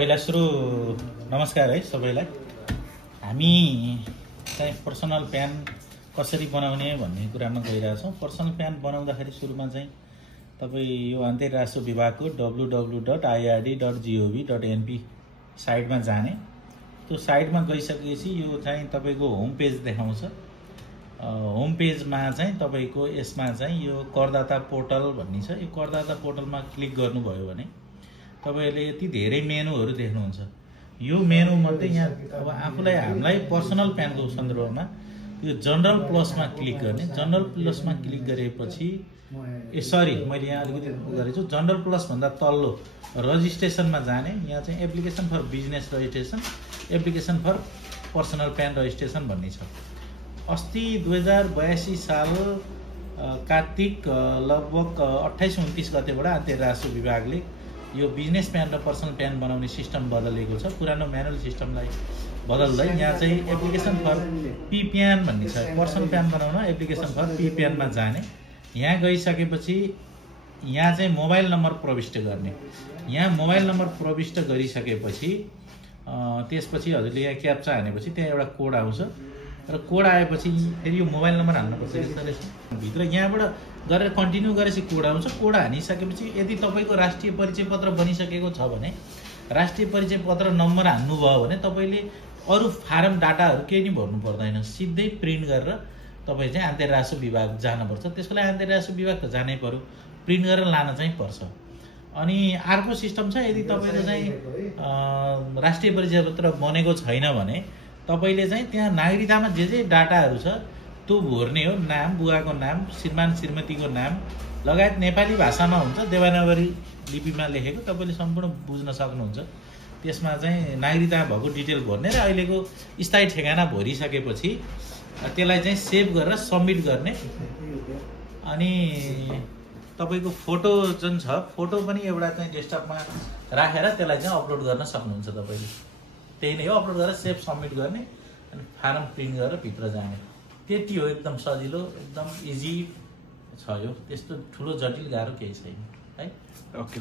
पहिला सुरु नमस्कार है सबैलाई। हामी चाहिँ पर्सनल प्यान कसरी बनाउने भन्ने कुरामा गइरहेछौँ। पर्सनल प्यान बनाउँदाखेरि सुरुमा चाहिँ तपाई यो अन्तर्राष्ट्रिय राजस्व विभागको www.ird.gov.np साइटमा जाने। त्यो साइटमा गइसकेपछि यो चाहिँ तपाईको होम पेज देखाउँछ। होम पेजमा चाहिँ तपाईको यसमा चाहिँ यो करदाता पोर्टल भन्ने छ। यो करदाता पोर्टलमा क्लिक गर्नुभयो भने तपाईले यति धेरै मेनुहरु देख्नुहुन्छ। यो मेनु मध्ये यहाँ अब हामीलाई पर्सनल प्यानको सन्दर्भमा यो जनरल प्लसमा क्लिक गर्ने। जनरल प्लसमा क्लिक गरेपछि मैले यहाँ अलिकति गरेछु। जनरल प्लस भन्दा तल्लो रजिस्ट्रेसनमा जाने। यहाँ चाहिँ application for business registration, application for personal PAN registration भन्ने छ। अस्ति 2082 साल कार्तिक लगभग 28-29 गतेबाट अन्तर्राष्ट्रिय राजस्व विभागले यो बिजनेस प्यान र पर्सनल प्यान बनाउने सिस्टम बदलेको छ। पुरानो म्यानुअल सिस्टमलाई बदल्दै यहाँ चाहिँ एप्लिकेसन फर पी प्यान भन्ने छ। पर्सनल प्यान बनाउन एप्लिकेसन फर पी प्यानमा जाने। यहाँ गइसकेपछि यहाँ चाहिँ मोबाइल नम्बर प्रविष्ट गर्ने। यहाँ मोबाइल नम्बर प्रविष्ट गरिसकेपछि त्यसपछि हजुरले यहाँ क्याप्चा हानेपछि त्यहाँ एउटा कोड आउँछ र कोड आएपछि फेरि यो मोबाइल नम्बर हाल्नुपर्छ। भित्र यहाँबाट गरेर कन्टिन्यू गरेपछि कोड आउँछ। कोड हानिसकेपछि यदि तपाईको राष्ट्रिय परिचय पत्र बनिसकेको छ भने राष्ट्रिय परिचय पत्र नम्बर हान्नुभयो भने तपाईले अरु फारम डाटाहरु केही नि भर्नु पर्दैन। सिधै प्रिन्ट गरेर तपाई चाहिँ अन्तर्राष्ट्रिय राजस्व विभाग जानुपर्छ। त्यसको लागि अन्तर्राष्ट्रिय राजस्व विभाग त जानै पर्यो, प्रिन्ट गरेर लान चाहिँ पर्छ। अनि अर्को सिस्टम छ, यदि तपाईको चाहिँ राष्ट्रिय परिचय पत्र बनेको छैन भने तपाईले चाहिँ त्यहाँ नागरिकतामा जे डाटाहरु छ त्यो भर्ने हो। नाम, बुवाको नाम, श्रीमान श्रीमतीको नाम लगायत नेपाली भाषामा हुन्छ, देवनागरी लिपिमा लेखेको तपाईले सम्पूर्ण बुझ्न सक्नुहुन्छ। त्यसमा चाहिँ नागरिकता भएको डिटेल भर्ने र अहिलेको स्थायी ठेगाना भरिसकेपछि त्यसलाई चाहिँ सेभ गरेर सबमिट गर्ने। अनि तपाईको फोटो जुन छ, फोटो पनि एउटा चाहिँ डेस्कटपमा राखेर त्यसलाई चाहिँ अपलोड गर्न सक्नुहुन्छ तपाईले। त्यही नै हो, अपलोड गरेर सेभ सबमिट गर्ने अनि फारम प्रिन्ट गरेर भित्र जाने। त्यति हो, एकदम सजिलो, एकदम इजी छ यो। त्यस्तो ठुलो जटिल गाह्रो केही छैन है। ओके।